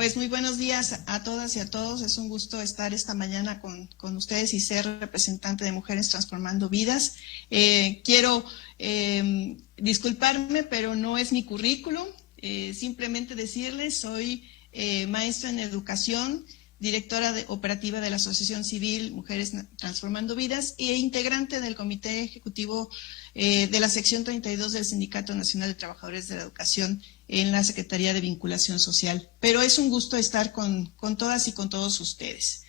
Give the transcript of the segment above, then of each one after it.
Pues muy buenos días a todas y a todos. Es un gusto estar esta mañana con ustedes y ser representante de Mujeres Transformando Vidas. Quiero disculparme, pero no es mi currículum. Simplemente decirles, soy maestra en educación, directora operativa de la Asociación Civil Mujeres Transformando Vidas e integrante del Comité Ejecutivo de la Sección 32 del Sindicato Nacional de Trabajadores de la Educación en la Secretaría de Vinculación Social. Pero es un gusto estar con todas y con todos ustedes.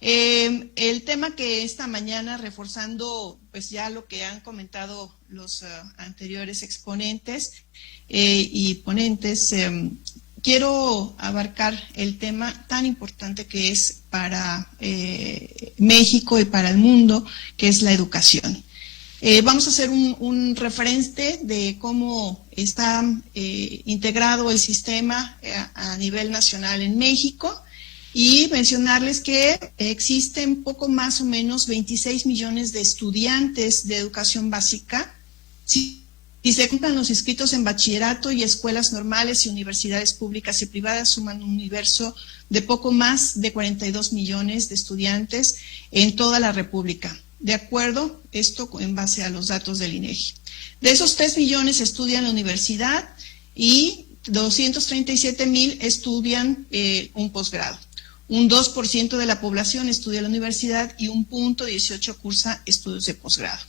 El tema que esta mañana, reforzando pues ya lo que han comentado los anteriores exponentes y ponentes, quiero abarcar el tema tan importante que es para México y para el mundo, que es la educación. Vamos a hacer un referente de cómo está integrado el sistema a nivel nacional en México y mencionarles que existen poco más o menos 26 millones de estudiantes de educación básica. Si se cuentan los inscritos en bachillerato y escuelas normales y universidades públicas y privadas, suman un universo de poco más de 42 millones de estudiantes en toda la República. De acuerdo, esto en base a los datos del INEGI. De esos 3 millones estudian la universidad y 237,000 estudian un posgrado. Un 2% de la población estudia la universidad y 1.18 cursa estudios de posgrado.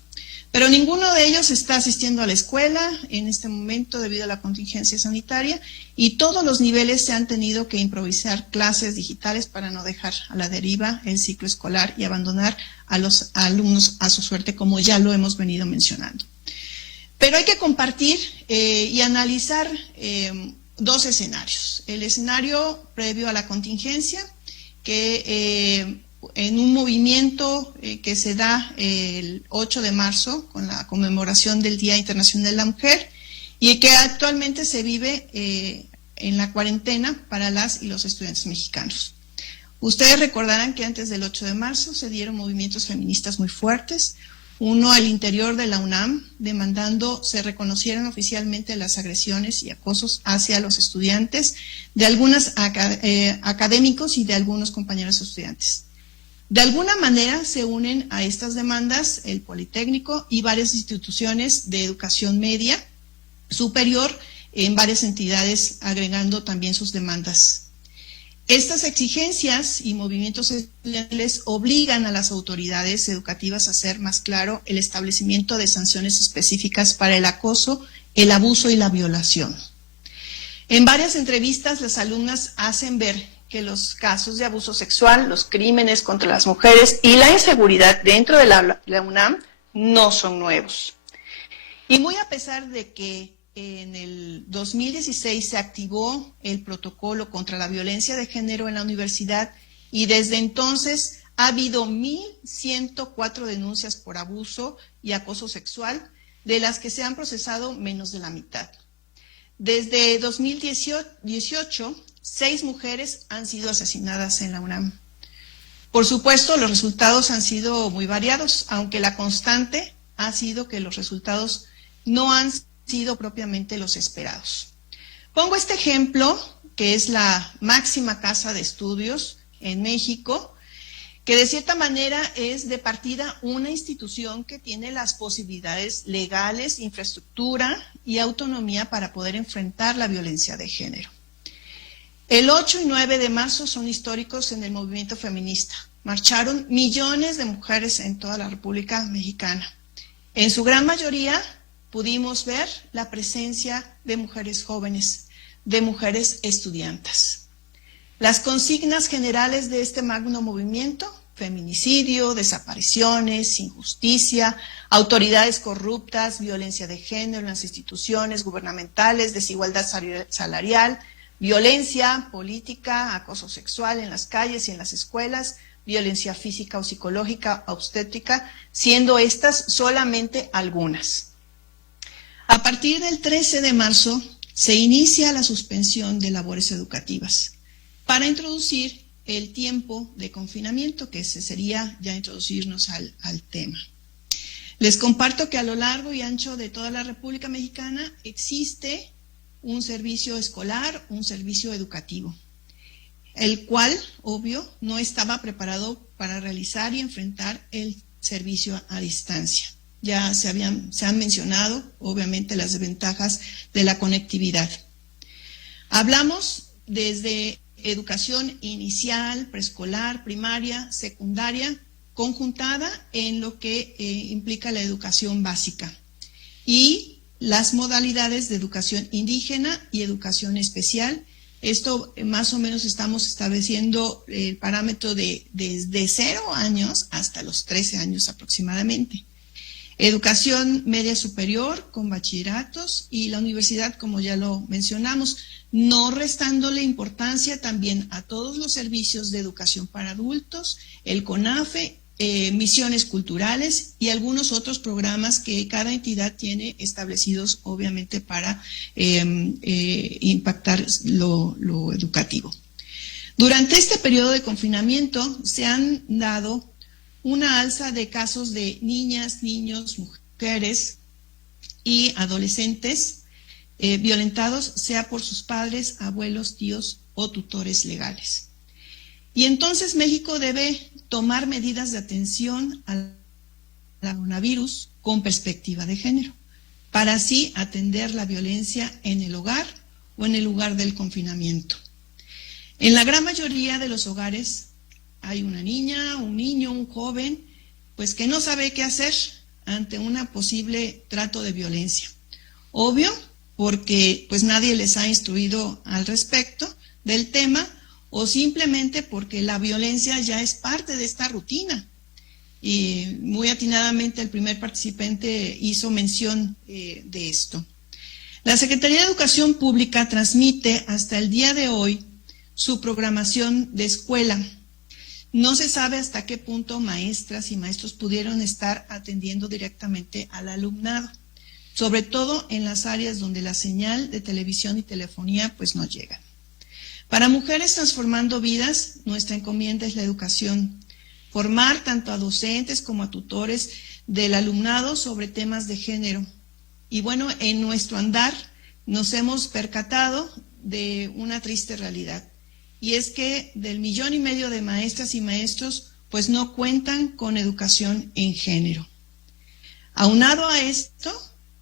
Pero ninguno de ellos está asistiendo a la escuela en este momento debido a la contingencia sanitaria y todos los niveles se han tenido que improvisar clases digitales para no dejar a la deriva el ciclo escolar y abandonar a los alumnos a su suerte, como ya lo hemos venido mencionando. Pero hay que compartir y analizar dos escenarios. El escenario previo a la contingencia, que en un movimiento que se da el 8 de marzo con la conmemoración del Día Internacional de la Mujer y que actualmente se vive en la cuarentena para las y los estudiantes mexicanos. Ustedes recordarán que antes del 8 de marzo se dieron movimientos feministas muy fuertes, uno al interior de la UNAM, demandando se reconocieran oficialmente las agresiones y acosos hacia los estudiantes de algunos académicos y de algunos compañeros estudiantes. De alguna manera se unen a estas demandas el Politécnico y varias instituciones de educación media superior en varias entidades, agregando también sus demandas. Estas exigencias y movimientos estudiantiles obligan a las autoridades educativas a hacer más claro el establecimiento de sanciones específicas para el acoso, el abuso y la violación. En varias entrevistas, las alumnas hacen ver que los casos de abuso sexual, los crímenes contra las mujeres y la inseguridad dentro de la UNAM no son nuevos. Y muy a pesar de que en el 2016 se activó el protocolo contra la violencia de género en la universidad y desde entonces ha habido 1,104 denuncias por abuso y acoso sexual, de las que se han procesado menos de la mitad. Desde 2018, 6 mujeres han sido asesinadas en la UNAM. Por supuesto, los resultados han sido muy variados, aunque la constante ha sido que los resultados no han sido propiamente los esperados. Pongo este ejemplo, que es la máxima casa de estudios en México, que de cierta manera es de partida una institución que tiene las posibilidades legales, infraestructura y autonomía para poder enfrentar la violencia de género. El 8 y 9 de marzo son históricos en el movimiento feminista. Marcharon millones de mujeres en toda la República Mexicana. En su gran mayoría pudimos ver la presencia de mujeres jóvenes, de mujeres estudiantas. Las consignas generales de este magno movimiento: feminicidio, desapariciones, injusticia, autoridades corruptas, violencia de género en las instituciones gubernamentales, desigualdad salarial, violencia política, acoso sexual en las calles y en las escuelas, violencia física o psicológica, obstétrica, siendo estas solamente algunas. A partir del 13 de marzo se inicia la suspensión de labores educativas para introducir el tiempo de confinamiento, que ese sería ya introducirnos al tema. Les comparto que a lo largo y ancho de toda la República Mexicana existe un servicio escolar, un servicio educativo. el cual, obvio, no estaba preparado para realizar y enfrentar el servicio a distancia. Ya se han mencionado, obviamente, las desventajas de la conectividad. Hablamos desde educación inicial, preescolar, primaria, secundaria, conjuntada en lo que implica la educación básica y las modalidades de educación indígena y educación especial. Esto más o menos estamos estableciendo el parámetro desde 0 años hasta los 13 años aproximadamente. Educación media superior con bachilleratos y la universidad, como ya lo mencionamos, no restándole importancia también a todos los servicios de educación para adultos, el CONAFE, misiones culturales y algunos otros programas que cada entidad tiene establecidos, obviamente, para impactar lo educativo. Durante este periodo de confinamiento se han dado una alza de casos de niñas, niños, mujeres y adolescentes violentados, sea por sus padres, abuelos, tíos o tutores legales. Y entonces México debe tomar medidas de atención al coronavirus con perspectiva de género, para así atender la violencia en el hogar o en el lugar del confinamiento. En la gran mayoría de los hogares hay una niña, un niño, un joven, pues que no sabe qué hacer ante un posible trato de violencia. Obvio, porque pues nadie les ha instruido al respecto del tema, o simplemente porque la violencia ya es parte de esta rutina. Y muy atinadamente el primer participante hizo mención de esto. La Secretaría de Educación Pública transmite hasta el día de hoy su programación de escuela. No se sabe hasta qué punto maestras y maestros pudieron estar atendiendo directamente al alumnado, sobre todo en las áreas donde la señal de televisión y telefonía pues no llega. Para Mujeres Transformando Vidas, nuestra encomienda es la educación, formar tanto a docentes como a tutores del alumnado sobre temas de género. Y bueno, en nuestro andar nos hemos percatado de una triste realidad, y es que del 1,5 millones de maestras y maestros pues no cuentan con educación en género. Aunado a esto,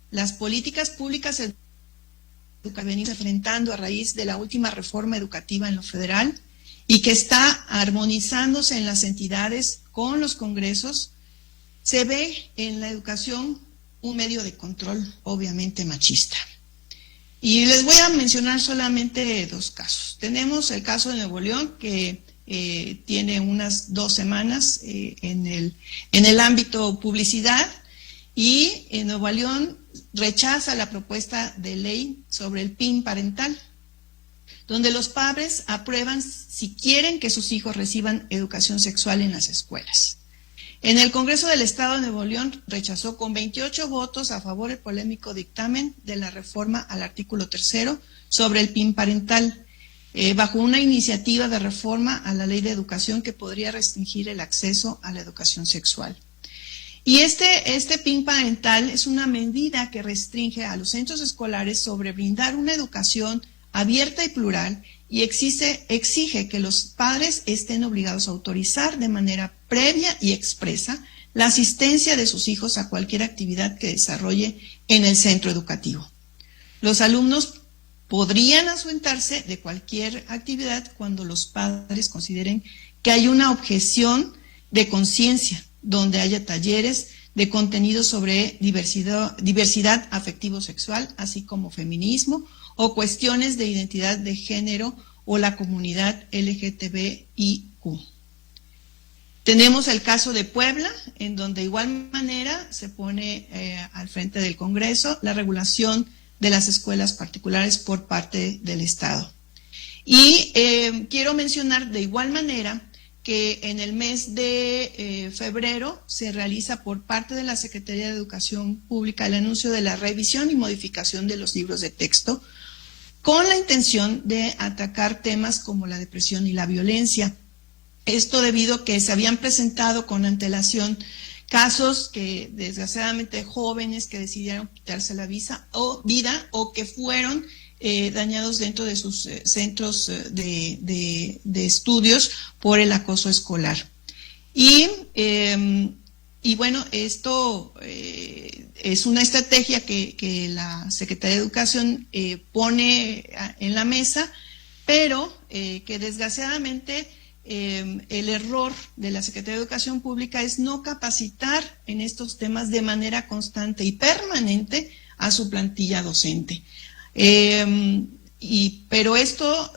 las políticas públicas que venimos enfrentando a raíz de la última reforma educativa en lo federal y que está armonizándose en las entidades con los congresos, se ve en la educación un medio de control obviamente machista. Y les voy a mencionar solamente 2 casos. Tenemos el caso de Nuevo León, que tiene unas 2 semanas en el ámbito publicidad, y en Nuevo León rechaza la propuesta de ley sobre el PIN parental, donde los padres aprueban si quieren que sus hijos reciban educación sexual en las escuelas. En el Congreso del Estado de Nuevo León rechazó con 28 votos a favor el polémico dictamen de la reforma al artículo 3 sobre el PIN parental, bajo una iniciativa de reforma a la Ley de Educación que podría restringir el acceso a la educación sexual. Y este PIN parental es una medida que restringe a los centros escolares sobre brindar una educación abierta y plural, y exige que los padres estén obligados a autorizar de manera previa y expresa la asistencia de sus hijos a cualquier actividad que desarrolle en el centro educativo. Los alumnos podrían ausentarse de cualquier actividad cuando los padres consideren que hay una objeción de conciencia, donde haya talleres de contenido sobre diversidad afectivo-sexual, así como feminismo, o cuestiones de identidad de género o la comunidad LGTBIQ. Tenemos el caso de Puebla, en donde de igual manera se pone al frente del Congreso la regulación de las escuelas particulares por parte del Estado. Y quiero mencionar de igual manera que en el mes de febrero se realiza por parte de la Secretaría de Educación Pública el anuncio de la revisión y modificación de los libros de texto, con la intención de atacar temas como la depresión y la violencia. Esto debido a que se habían presentado con antelación casos que desgraciadamente jóvenes que decidieron quitarse la vida o que fueron dañados dentro de sus centros de estudios por el acoso escolar. Y bueno, esto es una estrategia que la Secretaría de Educación pone en la mesa, pero que desgraciadamente el error de la Secretaría de Educación Pública es no capacitar en estos temas de manera constante y permanente a su plantilla docente. Pero esto,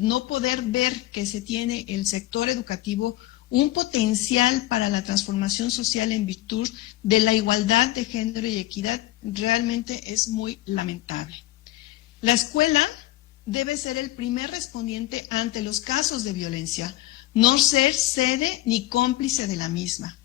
no poder ver que se tiene el sector educativo un potencial para la transformación social en virtud de la igualdad de género y equidad, realmente es muy lamentable. La escuela debe ser el primer respondiente ante los casos de violencia, no ser sede ni cómplice de la misma.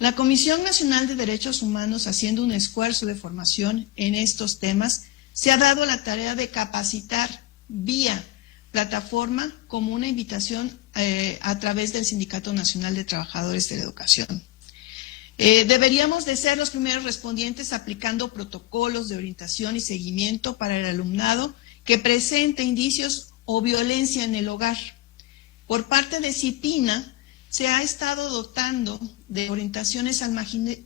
La Comisión Nacional de Derechos Humanos, haciendo un esfuerzo de formación en estos temas, se ha dado la tarea de capacitar vía plataforma como una invitación a través del Sindicato Nacional de Trabajadores de la Educación. Deberíamos de ser los primeros respondientes aplicando protocolos de orientación y seguimiento para el alumnado que presente indicios o violencia en el hogar. Por parte de CIPINA se ha estado dotando de orientaciones al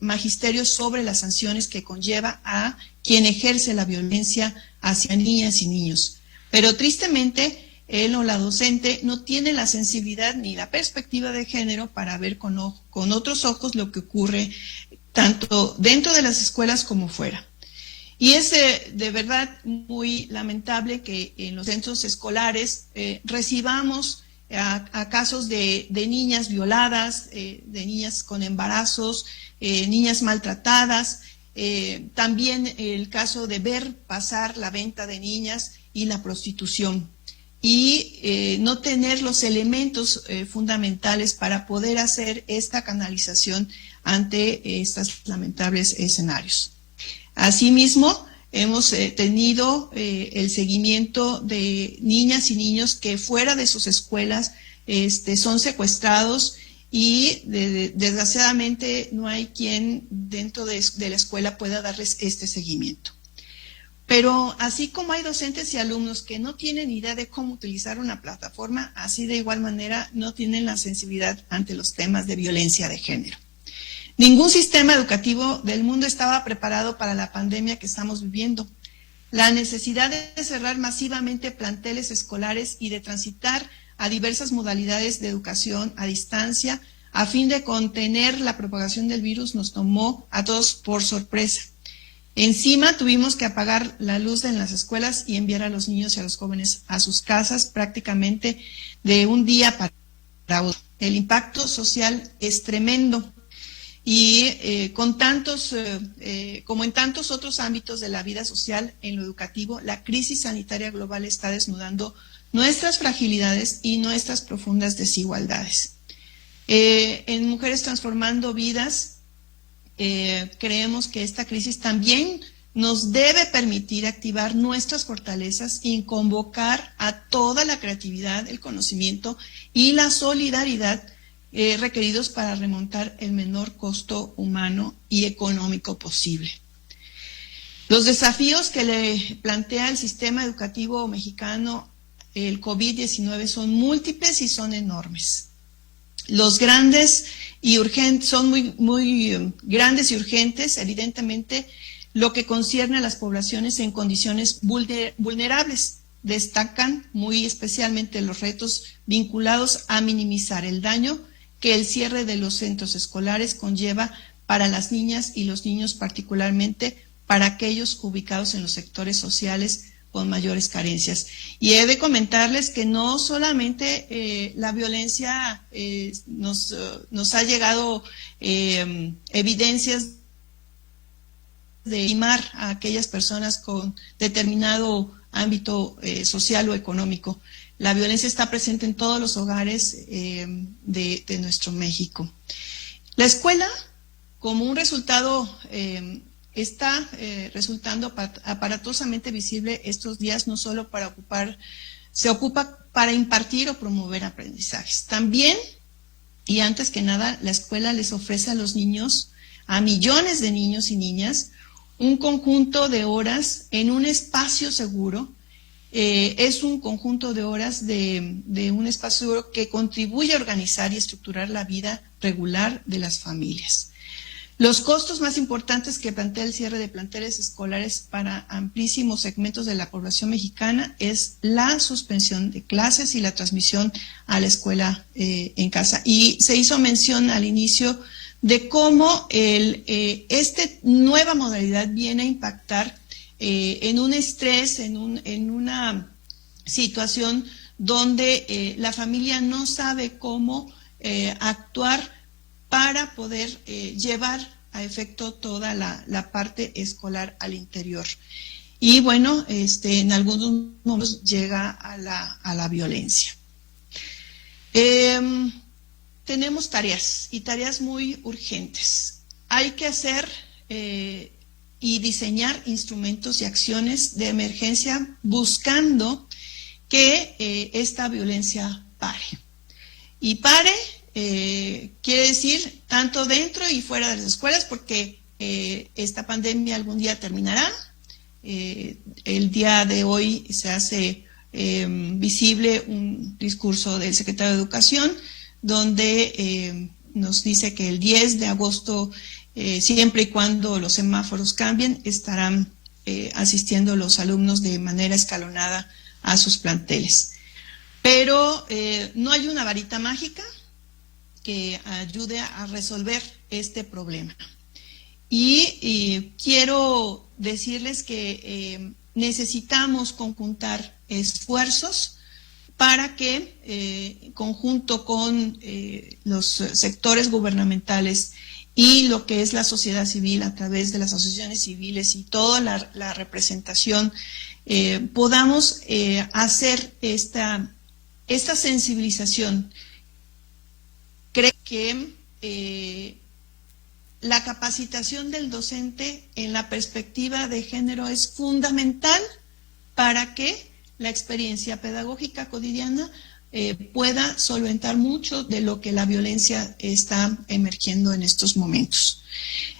magisterio sobre las sanciones que conlleva a quien ejerce la violencia hacia niñas y niños. Pero tristemente, él o la docente no tiene la sensibilidad ni la perspectiva de género para ver con otros ojos lo que ocurre tanto dentro de las escuelas como fuera. Y es de verdad muy lamentable que en los centros escolares recibamos a casos de niñas violadas, de niñas con embarazos, niñas maltratadas, también el caso de ver pasar la venta de niñas y la prostitución. Y no tener los elementos fundamentales para poder hacer esta canalización ante estos lamentables escenarios. Asimismo, hemos tenido el seguimiento de niñas y niños que fuera de sus escuelas son secuestrados y desgraciadamente no hay quien dentro de la escuela pueda darles este seguimiento. Pero así como hay docentes y alumnos que no tienen idea de cómo utilizar una plataforma, así de igual manera no tienen la sensibilidad ante los temas de violencia de género. Ningún sistema educativo del mundo estaba preparado para la pandemia que estamos viviendo. La necesidad de cerrar masivamente planteles escolares y de transitar a diversas modalidades de educación a distancia a fin de contener la propagación del virus nos tomó a todos por sorpresa. Encima tuvimos que apagar la luz en las escuelas y enviar a los niños y a los jóvenes a sus casas prácticamente de un día para otro. El impacto social es tremendo y como en tantos otros ámbitos de la vida social, en lo educativo, la crisis sanitaria global está desnudando nuestras fragilidades y nuestras profundas desigualdades. En Mujeres Transformando Vidas, creemos que esta crisis también nos debe permitir activar nuestras fortalezas y convocar a toda la creatividad, el conocimiento y la solidaridad requeridos para remontar el menor costo humano y económico posible. Los desafíos que le plantea el sistema educativo mexicano, el COVID-19, son múltiples y son enormes. Los grandes y urgentes son muy grandes y urgentes, evidentemente, lo que concierne a las poblaciones en condiciones vulnerables. Destacan muy especialmente los retos vinculados a minimizar el daño que el cierre de los centros escolares conlleva para las niñas y los niños, particularmente para aquellos ubicados en los sectores sociales con mayores carencias. Y he de comentarles que no solamente la violencia nos ha llegado evidencias de limar a aquellas personas con determinado ámbito social o económico. La violencia está presente en todos los hogares de nuestro México. La escuela, como un resultado, está resultando aparatosamente visible estos días, no solo se ocupa para impartir o promover aprendizajes. También, y antes que nada, la escuela les ofrece a los niños, a millones de niños y niñas, un conjunto de horas en un espacio seguro es un conjunto de horas de un espacio seguro que contribuye a organizar y estructurar la vida regular de las familias. Los costos más importantes que plantea el cierre de planteles escolares para amplísimos segmentos de la población mexicana es la suspensión de clases y la transmisión a la escuela en casa. Y se hizo mención al inicio de cómo esta nueva modalidad viene a impactar en un estrés, en una situación donde la familia no sabe cómo actuar para poder llevar a efecto toda la parte escolar al interior. Y bueno, en algunos momentos llega a la violencia. Tenemos tareas, y tareas muy urgentes. Hay que hacer y diseñar instrumentos y acciones de emergencia buscando que esta violencia pare. Y pare quiere decir tanto dentro y fuera de las escuelas, porque esta pandemia algún día terminará. El día de hoy se hace visible un discurso del secretario de Educación donde nos dice que el 10 de agosto, siempre y cuando los semáforos cambien, estarán asistiendo los alumnos de manera escalonada a sus planteles. Pero no hay una varita mágica que ayude a resolver este problema. Y quiero decirles que necesitamos conjuntar esfuerzos para que, conjunto con los sectores gubernamentales y lo que es la sociedad civil a través de las asociaciones civiles y toda la representación, podamos hacer esta sensibilización. Creo que la capacitación del docente en la perspectiva de género es fundamental para que la experiencia pedagógica cotidiana pueda solventar mucho de lo que la violencia está emergiendo en estos momentos.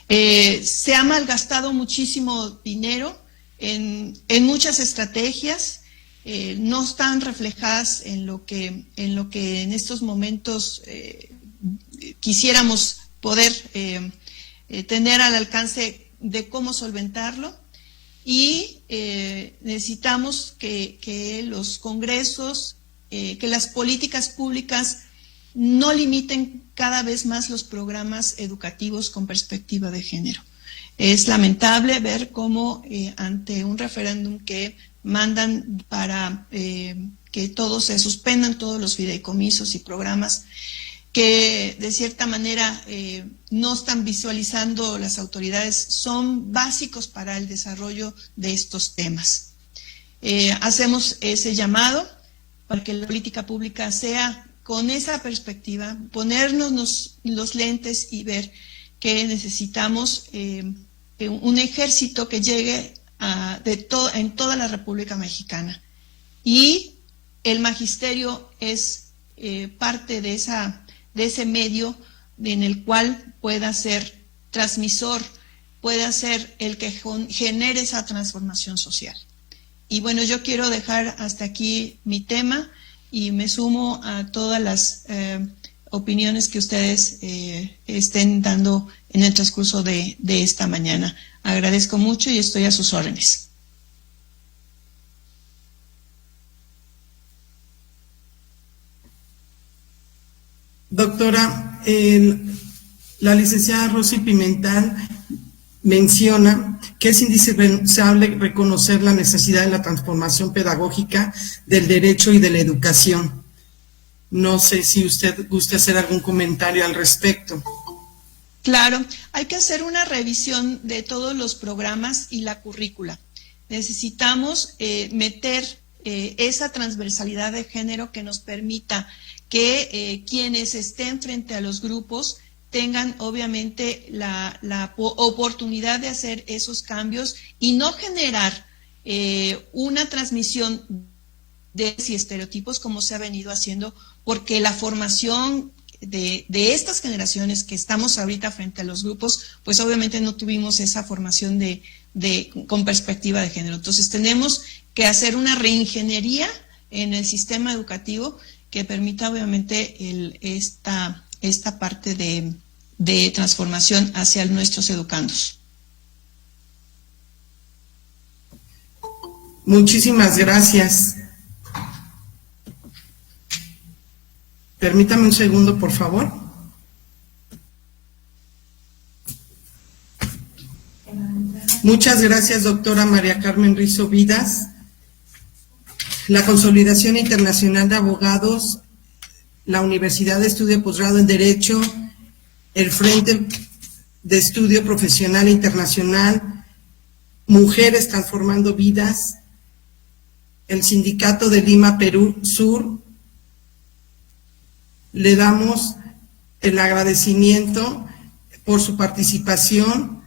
Se ha malgastado muchísimo dinero en muchas estrategias, no están reflejadas en lo que en estos momentos quisiéramos poder tener al alcance de cómo solventarlo, y necesitamos que los congresos, que las políticas públicas no limiten cada vez más los programas educativos con perspectiva de género. Es lamentable ver cómo ante un referéndum que mandan para que todos se suspendan, todos los fideicomisos y programas que de cierta manera no están visualizando las autoridades, son básicos para el desarrollo de estos temas. Hacemos ese llamado para que la política pública sea con esa perspectiva, ponernos los lentes y ver que necesitamos un ejército que llegue en toda la República Mexicana. Y el magisterio es parte de ese medio en el cual pueda ser transmisor, pueda ser el que genere esa transformación social. Y bueno, yo quiero dejar hasta aquí mi tema y me sumo a todas las opiniones que ustedes estén dando en el transcurso de esta mañana. Agradezco mucho y estoy a sus órdenes. Doctora, la licenciada Rosy Pimental menciona que es indispensable reconocer la necesidad de la transformación pedagógica del derecho y de la educación. No sé si usted gusta hacer algún comentario al respecto. Claro, hay que hacer una revisión de todos los programas y la currícula. Necesitamos meter esa transversalidad de género que nos permita que quienes estén frente a los grupos tengan obviamente la oportunidad de hacer esos cambios y no generar una transmisión de estereotipos como se ha venido haciendo, porque la formación de estas generaciones que estamos ahorita frente a los grupos, pues obviamente no tuvimos esa formación de con perspectiva de género. Entonces tenemos que hacer una reingeniería en el sistema educativo que permita obviamente esta parte de transformación hacia nuestros educandos. Muchísimas gracias. Permítame un segundo, por favor. Muchas gracias, doctora María Carmen Rizo Vidas. La Consolidación Internacional de Abogados, la Universidad de Estudio Posgrado en Derecho, el Frente de Estudio Profesional Internacional, Mujeres Transformando Vidas, el Sindicato de Lima, Perú Sur. Le damos el agradecimiento por su participación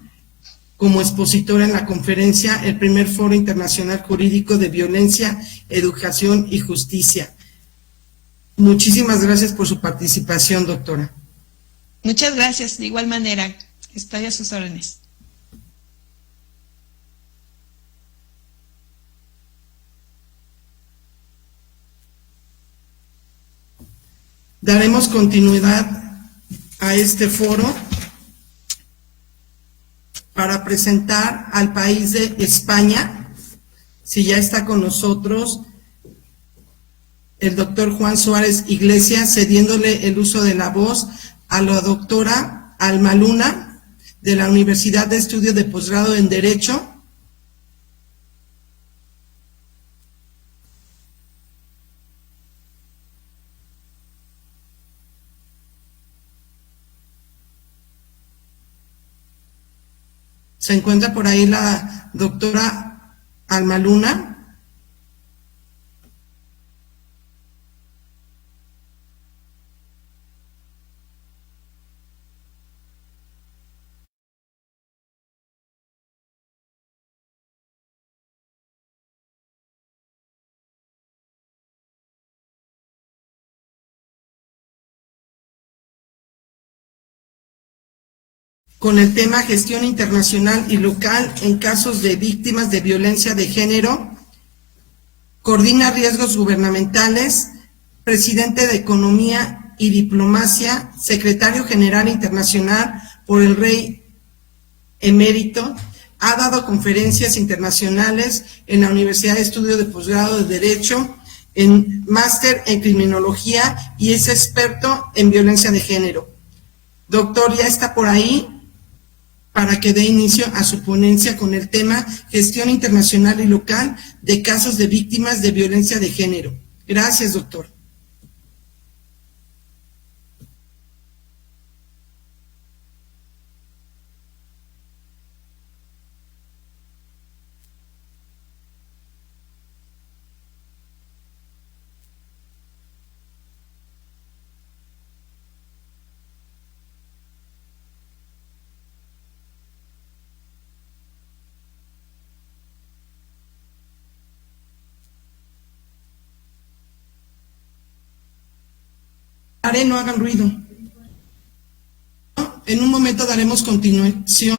como expositora en la conferencia El primer Foro Internacional Jurídico de Violencia, Educación y Justicia. Muchísimas gracias por su participación, doctora. Muchas gracias, de igual manera, estoy a sus órdenes. Daremos continuidad a este foro para presentar al país de España, si ya está con nosotros el doctor Juan Suárez Iglesias, cediéndole el uso de la voz a la doctora Alma Luna, de la Universidad de Estudio de Posgrado en Derecho. ¿Se encuentra por ahí la doctora Alma Luna? Con el tema gestión internacional y local en casos de víctimas de violencia de género, coordina riesgos gubernamentales, presidente de Economía y Diplomacia, secretario general internacional por el Rey Emérito, ha dado conferencias internacionales en la Universidad de Estudio de Posgrado de Derecho, en máster en Criminología y es experto en violencia de género. Doctor, ya está por ahí para que dé inicio a su ponencia con el tema Gestión Internacional y Local de Casos de Víctimas de Violencia de Género. Gracias, doctor. No hagan ruido. En un momento daremos continuación.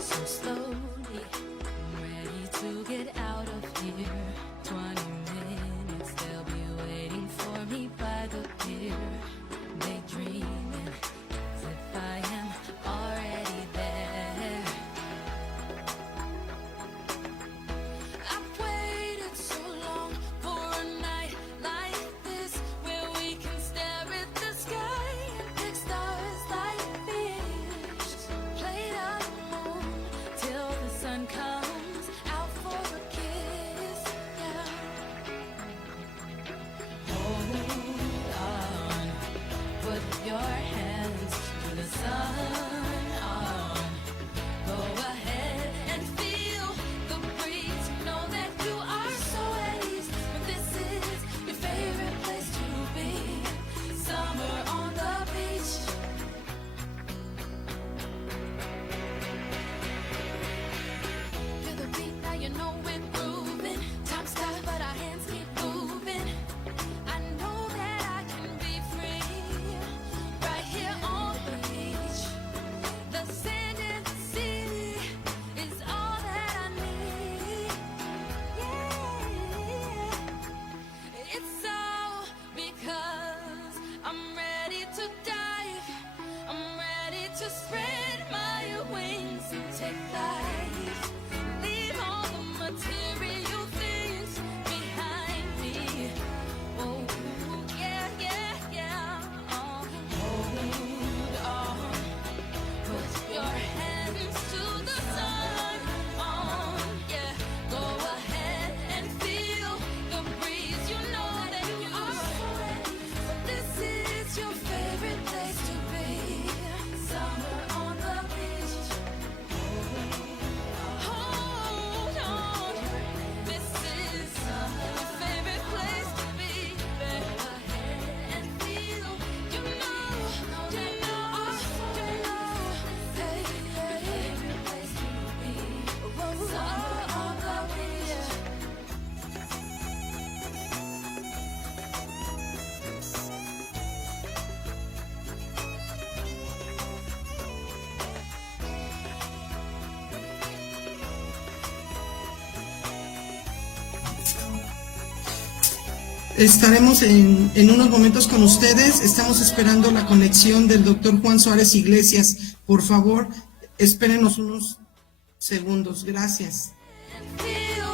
so slowly. I'm ready to get out of here. 20 minutes, they'll be waiting for me by the pier. Daydreaming as if I am already there. I've waited so long for a night like this, where we can stare at the sky and pick stars like fish. Play on the moon till the sun comes out for a kiss. Yeah. Hold on, put your hands to the sun. On, go ahead and feel the breeze. Know that you are so at ease when this is your favorite place to be. Summer on the beach. Feel the beat, now you know we're grooving. Time stops, but our hands keep moving. I know that I can be free right here on the beach. The sand and the sea is all that I need. Yeah, it's all because I'm ready to dive. I'm ready to spread my wings and take flight. Leave all the material things behind me. Oh, yeah, yeah, yeah. Oh, hold on. Put your hands to the sun. On, yeah. Go ahead and feel the breeze. You know that you are so ready. This is your favorite place to be. Summer on the beach. Hold on. This is your favorite place to be. Go ahead and feel. You know, hey, favorite place to be. Summer on the beach. Estaremos en unos momentos con ustedes. Estamos esperando la conexión del doctor Juan Suárez Iglesias. Por favor, espérenos unos segundos. Gracias. Feel